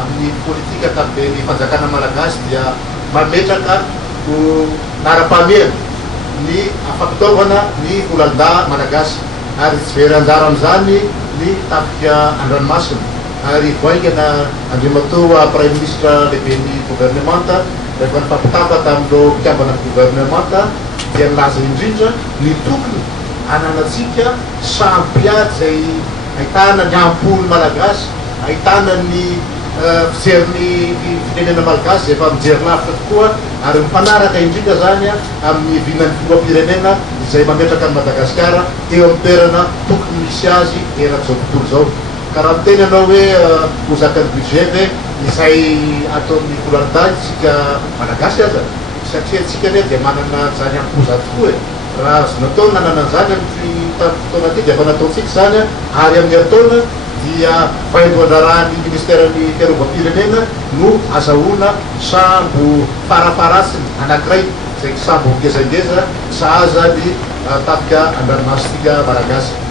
amin'ny politika tamin'ny fanjakana malagasy dia mametraka ho nara-pahamehana ny afampitaovana ny volandaha malagasy ary tsy very anjara amin'izany ny tafika an-dranomasina ary voaingana andriamatoa prime ministre lehiben'ny gouvernemanta rehefa nifampitapa tamin'ireo mpikambana gouvernemanta dia nilaza indrindra ny tokony ananatsika sampiady zay ahitana ny ampony malagasy ahitana ny fijeriny firenena malagasy efa mijery lavitra tokoa ary mifanaraka indrindra zany amin'ny vinan'ny filoham-pirenena izay mametraka ny Madagasikara eo amin'ny toerana tokony misy azy eran'izao tontolo zao. Ka raha miteny ianao hoe hozaka ny budget ve izay ataon'ny volandaha isika malagasy aza satria tsika ane dia manana zany ampoza tokoa raha natao nanana an'izany amin'ny fotoana ty dia efa nataontsika zany ary amin'ny ataona dia fahaizon-draharahan'ny ministeran'ny fiarovam-pirenena no azahoana sambo farafaratsiny anankiray zay sambo ngezangeza sahaza ny tafika an-dranomasitsika malagasy.